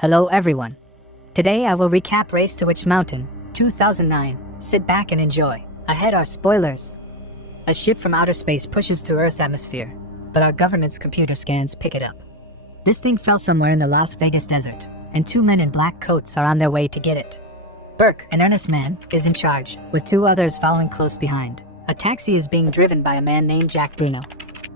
Hello everyone. Today I will recap Race to Witch Mountain, 2009. Sit back and enjoy. Ahead are spoilers. A ship from outer space pushes through Earth's atmosphere, but our government's computer scans pick it up. This thing fell somewhere in the Las Vegas desert, and two men in black coats are on their way to get it. Burke, an earnest man, is in charge, with two others following close behind. A taxi is being driven by a man named Jack Bruno.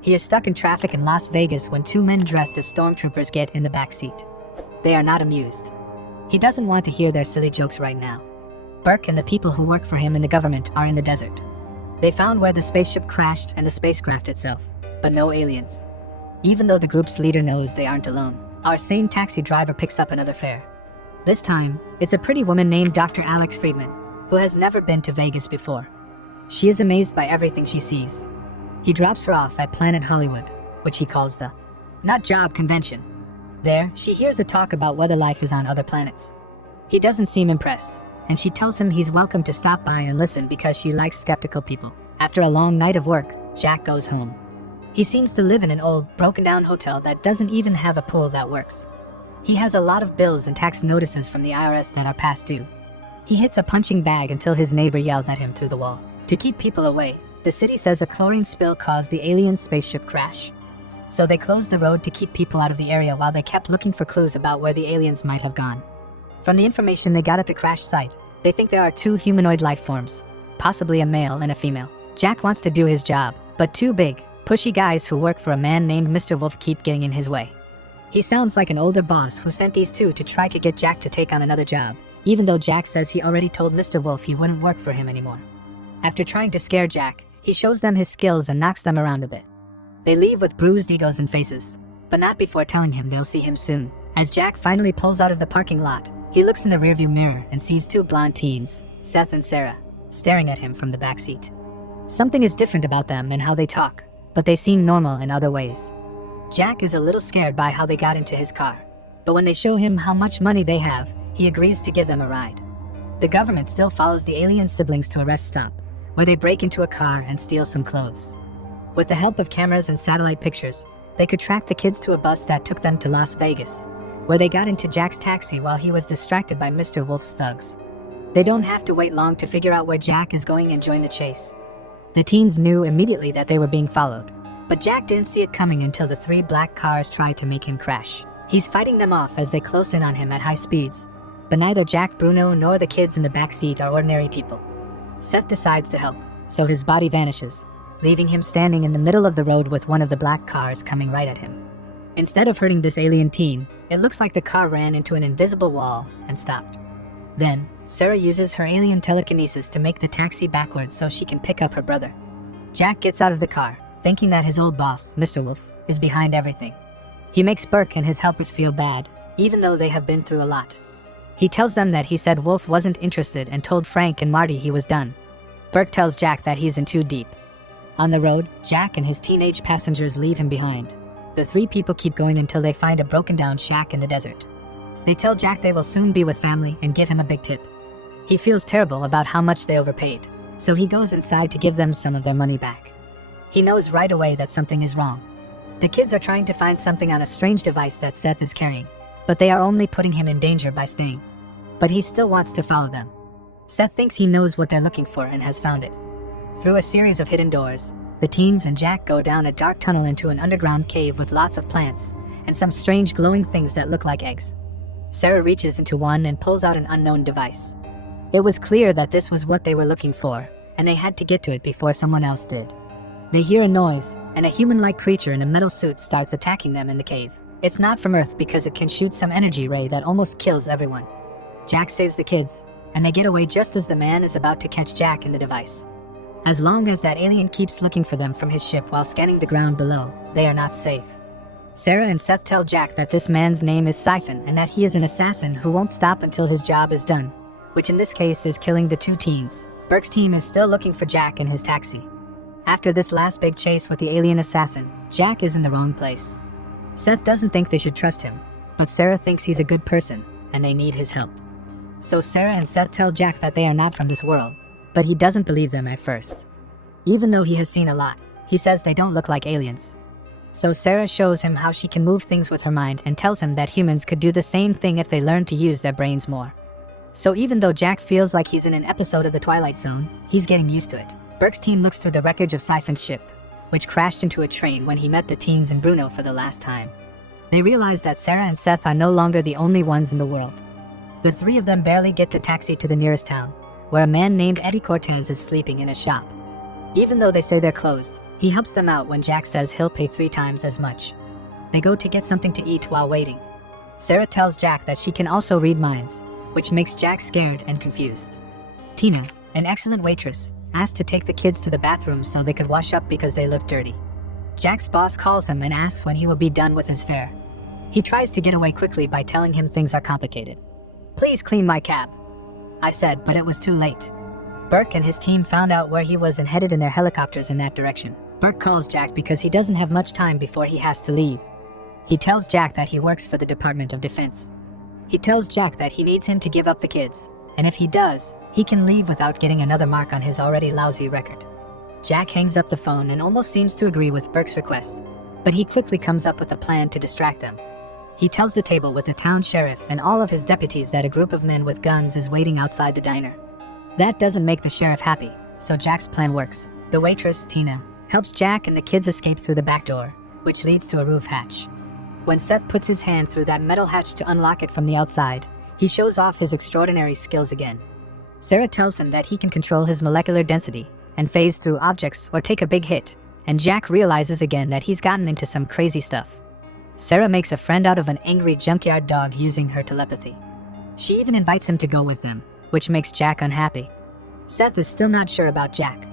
He is stuck in traffic in Las Vegas when two men dressed as stormtroopers get in the backseat. They are not amused. He doesn't want to hear their silly jokes right now. Burke and the people who work for him in the government are in the desert. They found where the spaceship crashed and the spacecraft itself, but no aliens. Even though the group's leader knows they aren't alone, our same taxi driver picks up another fare. This time, it's a pretty woman named Dr. Alex Friedman, who has never been to Vegas before. She is amazed by everything she sees. He drops her off at Planet Hollywood, which he calls the Nut Job Convention. There, she hears a talk about whether life is on other planets. He doesn't seem impressed, and she tells him he's welcome to stop by and listen because she likes skeptical people. After a long night of work, Jack goes home. He seems to live in an old, broken-down hotel that doesn't even have a pool that works. He has a lot of bills and tax notices from the IRS that are past due. He hits a punching bag until his neighbor yells at him through the wall. To keep people away, the city says a chlorine spill caused the alien spaceship crash. So they closed the road to keep people out of the area while they kept looking for clues about where the aliens might have gone. From the information they got at the crash site, they think there are two humanoid life forms, possibly a male and a female. Jack wants to do his job, but two big, pushy guys who work for a man named Mr. Wolff keep getting in his way. He sounds like an older boss who sent these two to try to get Jack to take on another job, even though Jack says he already told Mr. Wolff he wouldn't work for him anymore. After trying to scare Jack, he shows them his skills and knocks them around a bit. They leave with bruised egos and faces, but not before telling him they'll see him soon. As Jack finally pulls out of the parking lot, he looks in the rearview mirror and sees two blonde teens, Seth and Sarah, staring at him from the backseat. Something is different about them and how they talk, but they seem normal in other ways. Jack is a little scared by how they got into his car, but when they show him how much money they have, he agrees to give them a ride. The government still follows the alien siblings to a rest stop, where they break into a car and steal some clothes. With the help of cameras and satellite pictures, they could track the kids to a bus that took them to Las Vegas, where they got into Jack's taxi while he was distracted by Mr. Wolff's thugs. They don't have to wait long to figure out where Jack is going and join the chase. The teens knew immediately that they were being followed, but Jack didn't see it coming until the three black cars tried to make him crash. He's fighting them off as they close in on him at high speeds, but neither Jack Bruno nor the kids in the backseat are ordinary people. Seth decides to help, so his body vanishes, leaving him standing in the middle of the road with one of the black cars coming right at him. Instead of hurting this alien teen, it looks like the car ran into an invisible wall and stopped. Then, Sarah uses her alien telekinesis to make the taxi backwards so she can pick up her brother. Jack gets out of the car, thinking that his old boss, Mr. Wolff, is behind everything. He makes Burke and his helpers feel bad, even though they have been through a lot. He tells them that he said Wolff wasn't interested and told Frank and Marty he was done. Burke tells Jack that he's in too deep. On the road, Jack and his teenage passengers leave him behind. The three people keep going until they find a broken-down shack in the desert. They tell Jack they will soon be with family and give him a big tip. He feels terrible about how much they overpaid, so he goes inside to give them some of their money back. He knows right away that something is wrong. The kids are trying to find something on a strange device that Seth is carrying, but they are only putting him in danger by staying. But he still wants to follow them. Seth thinks he knows what they're looking for and has found it. Through a series of hidden doors, the teens and Jack go down a dark tunnel into an underground cave with lots of plants and some strange glowing things that look like eggs. Sarah reaches into one and pulls out an unknown device. It was clear that this was what they were looking for, and they had to get to it before someone else did. They hear a noise, and a human-like creature in a metal suit starts attacking them in the cave. It's not from Earth because it can shoot some energy ray that almost kills everyone. Jack saves the kids, and they get away just as the man is about to catch Jack in the device. As long as that alien keeps looking for them from his ship while scanning the ground below, they are not safe. Sarah and Seth tell Jack that this man's name is Syphon and that he is an assassin who won't stop until his job is done, which in this case is killing the two teens. Burke's team is still looking for Jack in his taxi. After this last big chase with the alien assassin, Jack is in the wrong place. Seth doesn't think they should trust him, but Sarah thinks he's a good person and they need his help. So Sarah and Seth tell Jack that they are not from this world, but he doesn't believe them at first. Even though he has seen a lot, he says they don't look like aliens. So Sara shows him how she can move things with her mind and tells him that humans could do the same thing if they learned to use their brains more. So even though Jack feels like he's in an episode of The Twilight Zone, he's getting used to it. Burke's team looks through the wreckage of Syphon's ship, which crashed into a train when he met the teens and Bruno for the last time. They realize that Sara and Seth are no longer the only ones in the world. The three of them barely get the taxi to the nearest town, where a man named Eddie Cortez is sleeping in a shop. Even though they say they're closed, he helps them out when Jack says he'll pay 3 times as much. They go to get something to eat while waiting. Sara tells Jack that she can also read minds, which makes Jack scared and confused. Tina, an excellent waitress, asked to take the kids to the bathroom so they could wash up because they look dirty. Jack's boss calls him and asks when he will be done with his fare. He tries to get away quickly by telling him things are complicated. "Please clean my cab," I said, but it was too late. Burke and his team found out where he was and headed in their helicopters in that direction. Burke calls Jack because he doesn't have much time before he has to leave. He tells Jack that he works for the Department of Defense. He tells Jack that he needs him to give up the kids, and if he does, he can leave without getting another mark on his already lousy record. Jack hangs up the phone and almost seems to agree with Burke's request, but he quickly comes up with a plan to distract them. He tells the table with the town sheriff and all of his deputies that a group of men with guns is waiting outside the diner. That doesn't make the sheriff happy, so Jack's plan works. The waitress, Tina, helps Jack and the kids escape through the back door, which leads to a roof hatch. When Seth puts his hand through that metal hatch to unlock it from the outside, he shows off his extraordinary skills again. Sara tells him that he can control his molecular density and phase through objects or take a big hit, and Jack realizes again that he's gotten into some crazy stuff. Sara makes a friend out of an angry junkyard dog using her telepathy. She even invites him to go with them, which makes Jack unhappy. Seth is still not sure about Jack.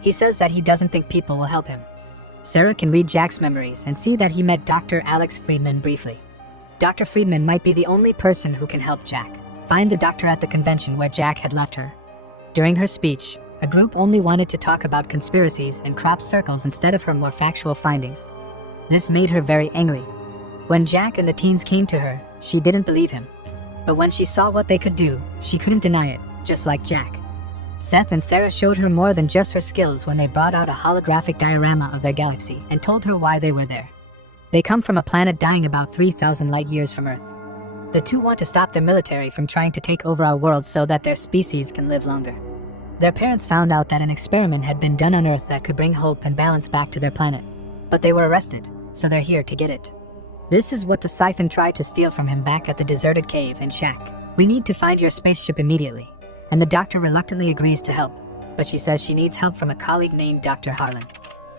He says that he doesn't think people will help him. Sara can read Jack's memories and see that he met Dr. Alex Friedman briefly. Dr. Friedman might be the only person who can help Jack find the doctor at the convention where Jack had left her. During her speech, a group only wanted to talk about conspiracies and crop circles instead of her more factual findings. This made her very angry. When Jack and the teens came to her, she didn't believe him. But when she saw what they could do, she couldn't deny it, just like Jack. Seth and Sara showed her more than just her skills when they brought out a holographic diorama of their galaxy and told her why they were there. They come from a planet dying about 3,000 light years from Earth. The two want to stop their military from trying to take over our world so that their species can live longer. Their parents found out that an experiment had been done on Earth that could bring hope and balance back to their planet. But they were arrested, so they're here to get it. This is what the Syphon tried to steal from him back at the deserted cave in Shack. "We need to find your spaceship immediately." And the doctor reluctantly agrees to help, but she says she needs help from a colleague named Dr. Harlan.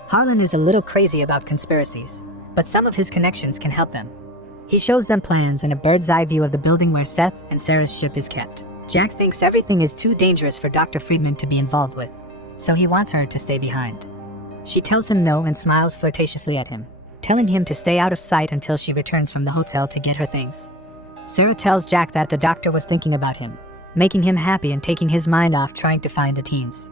Harlan is a little crazy about conspiracies, but some of his connections can help them. He shows them plans and a bird's eye view of the building where Seth and Sara's ship is kept. Jack thinks everything is too dangerous for Dr. Friedman to be involved with, so he wants her to stay behind. She tells him no and smiles flirtatiously at him, telling him to stay out of sight until she returns from the hotel to get her things. Sara tells Jack that the doctor was thinking about him, making him happy and taking his mind off trying to find the teens.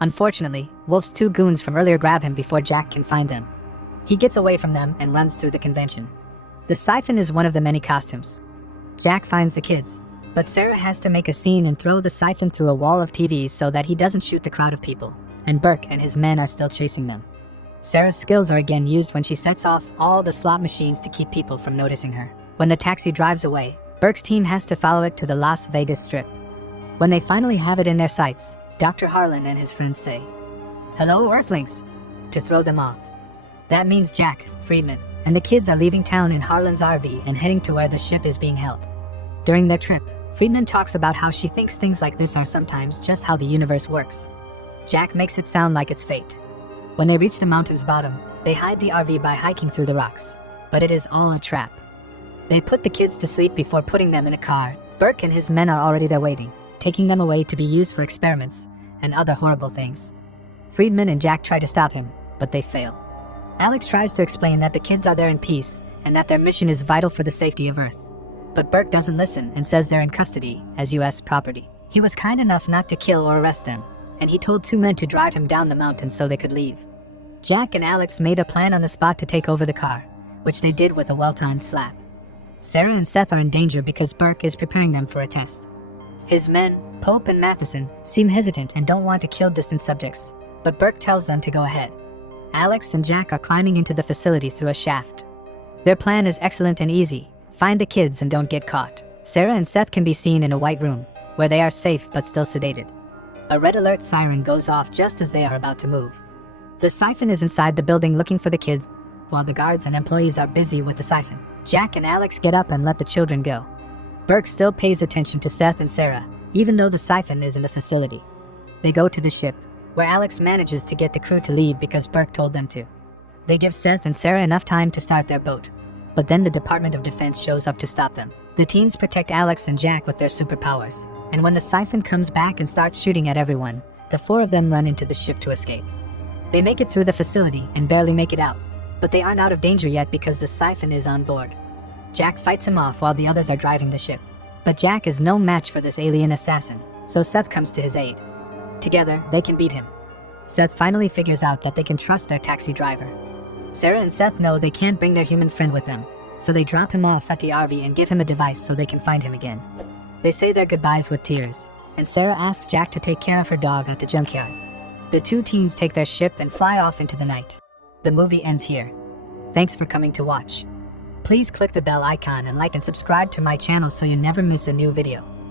Unfortunately, Wolff's 2 goons from earlier grab him before Jack can find them. He gets away from them and runs through the convention. The Syphon is one of the many costumes. Jack finds the kids, but Sara has to make a scene and throw the Syphon through a wall of TVs so that he doesn't shoot the crowd of people, and Burke and his men are still chasing them. Sara's skills are again used when she sets off all the slot machines to keep people from noticing her. When the taxi drives away, Burke's team has to follow it to the Las Vegas Strip. When they finally have it in their sights, Dr. Harlan and his friends say, "Hello, Earthlings," to throw them off. That means Jack, Friedman, and the kids are leaving town in Harlan's RV and heading to where the ship is being held. During their trip, Friedman talks about how she thinks things like this are sometimes just how the universe works. Jack makes it sound like it's fate. When they reach the mountain's bottom, they hide the RV by hiking through the rocks, but it is all a trap. They put the kids to sleep before putting them in a car. Burke and his men are already there waiting, taking them away to be used for experiments and other horrible things. Friedman and Jack try to stop him, but they fail. Alex tries to explain that the kids are there in peace and that their mission is vital for the safety of Earth. But Burke doesn't listen and says they're in custody as US property. He was kind enough not to kill or arrest them, and he told 2 men to drive him down the mountain so they could leave. Jack and Alex made a plan on the spot to take over the car, which they did with a well-timed slap. Sara and Seth are in danger because Burke is preparing them for a test. His men, Pope and Matheson, seem hesitant and don't want to kill distant subjects, but Burke tells them to go ahead. Alex and Jack are climbing into the facility through a shaft. Their plan is excellent and easy. Find the kids and don't get caught. Sara and Seth can be seen in a white room, where they are safe but still sedated. A red alert siren goes off just as they are about to move. The Syphon is inside the building looking for the kids, while the guards and employees are busy with the Syphon. Jack and Alex get up and let the children go. Burke still pays attention to Seth and Sara, even though the Syphon is in the facility. They go to the ship, where Alex manages to get the crew to leave because Burke told them to. They give Seth and Sara enough time to start their boat, but then the Department of Defense shows up to stop them. The teens protect Alex and Jack with their superpowers, and when the Syphon comes back and starts shooting at everyone, the four of them run into the ship to escape. They make it through the facility and barely make it out, but they aren't out of danger yet because the Syphon is on board. Jack fights him off while the others are driving the ship, but Jack is no match for this alien assassin, so Seth comes to his aid. Together, they can beat him. Seth finally figures out that they can trust their taxi driver. Sara and Seth know they can't bring their human friend with them, so they drop him off at the RV and give him a device so they can find him again. They say their goodbyes with tears, and Sara asks Jack to take care of her dog at the junkyard. The two teens take their ship and fly off into the night. The movie ends here. Thanks for coming to watch. Please click the bell icon and like and subscribe to my channel so you never miss a new video.